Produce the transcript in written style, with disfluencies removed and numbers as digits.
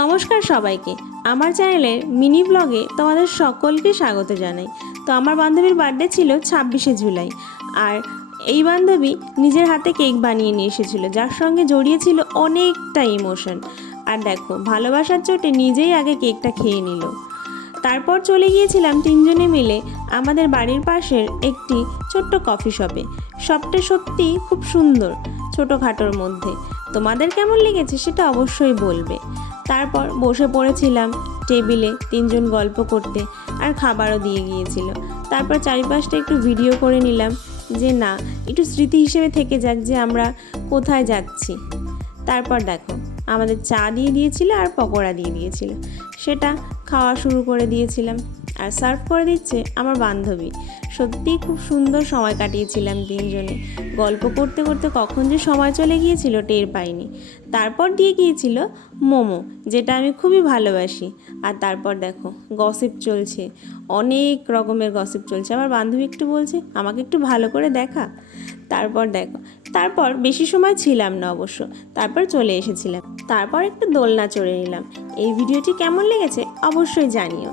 নমস্কার সবাইকে, আমার চ্যানেলের মিনি ব্লগে তোমাদের সকলকে স্বাগত জানাই। তো আমার বান্ধবীর বার্থডে ছিল 26শে জুলাই, আর এই বান্ধবী নিজের হাতে কেক বানিয়ে নিয়ে এসেছিল, যার সঙ্গে জড়িয়েছিল অনেকটা ইমোশন। আর দেখো, ভালোবাসার চোটে নিজেই আগে কেকটা খেয়ে নিল। তারপর চলে গিয়েছিলাম তিনজনে মিলে আমাদের বাড়ির পাশের একটি ছোট্ট কফি শপে। শপটা সত্যি খুব সুন্দর, ছোটোখাটোর মধ্যে। তোমাদের কেমন লেগেছে সেটা অবশ্যই বলবে। তারপর বসে পড়েছিলাম টেবিলে তিনজন গল্প করতে, আর খাবারও দিয়ে গিয়েছিল। তারপর চারিপাশটা একটু ভিডিও করে নিলাম, যে না, একটু স্মৃতি হিসেবে থেকে যাক যে আমরা কোথায় যাচ্ছি। তারপর দেখো, আমাদের চা দিয়ে দিয়েছিল আর পকোড়া দিয়ে দিয়েছিল, সেটা খাওয়া শুরু করে দিয়েছিলাম। আর সার্ভ করে দিচ্ছে আমার বান্ধবী। সত্যিই খুব সুন্দর সময় কাটিয়েছিলাম তিনজনে। গল্প করতে করতে কখন যে সময় চলে গিয়েছিল টের পাইনি। তারপর দিয়ে গিয়েছিল মোমো, যেটা আমি খুবই ভালোবাসি। আর তারপর দেখো, গসিপ চলছে, অনেক রকমের গসিপ চলছে। আমার বান্ধবী একটু বলছে, আমাকে একটু ভালো করে দেখা। তারপর দেখো, তারপর বেশি সময় ছিলাম না অবশ্য, তারপর চলে এসেছিলাম। তারপর একটু দোলনা চড়ে নিলাম। এই ভিডিওটি কেমন লেগেছে অবশ্যই জানিও।